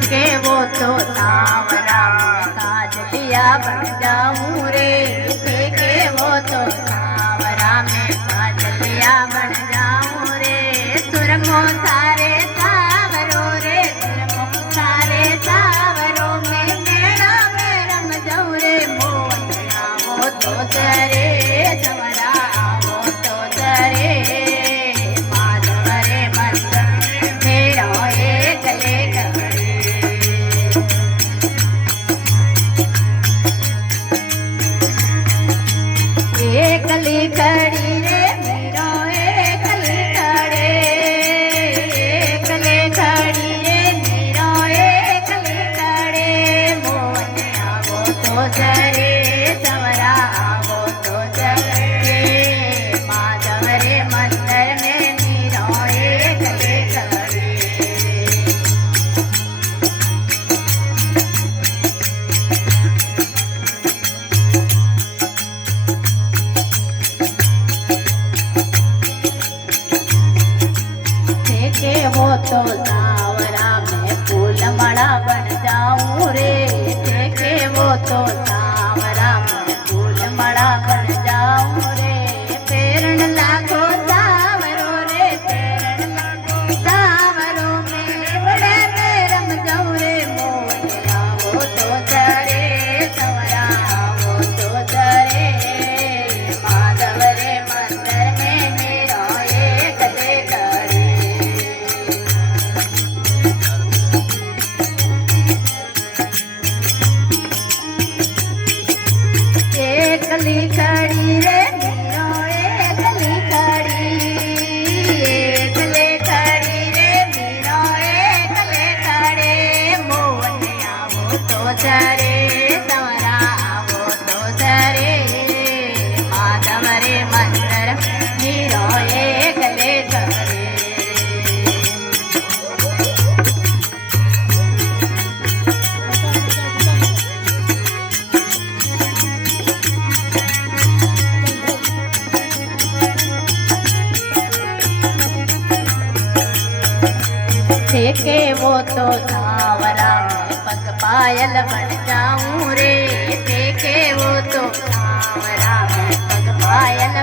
के वो तो सांवरा काजलिया बन जाऊं रे, के वो तो सांवरा में काजलिया बन जाऊं रे। सुरमो सारे सावरो रे, सुरमो सारे सावरों में मेरा में रम जाऊं रे। मोहनिया वो तो तेरे संवरा वो तो तेरे माधव रे मंदिर मेरा एक लेकर एकली खड़ी रे मीरो एकली खड़े, एकली खड़ी रे मीरो एकली खड़े। मोहनिया वो तो जरे संवरा वो तो जरे माधव रे मंदिर में मीरो एकली खड़े। वो तो सांवरा में फूल मड़ा बन जाऊं रे, देखे वो तो सांवरा में फूल मड़ा बन जाऊं रे। पेरण लागो सांवरो रे, पेरण लागो सांवरो में बड़े में रम जाऊं रे। मोहनिया वो तो जरे संवरा वो तो जरे माधव रे मंदिर में मेरा एक लेकर एकली खड़ी रे मीरो एकली खड़ी, एकले खड़ी रे मीरो एकले खड़े। मोहनिया वो तो जरे संवरा वो तो जरे माधव रे मंदिर मीरो एकले खड़े। के वो तो सांवरा में पग पायल बन जाऊं रे, देखे वो तो सांवरा में पग पायल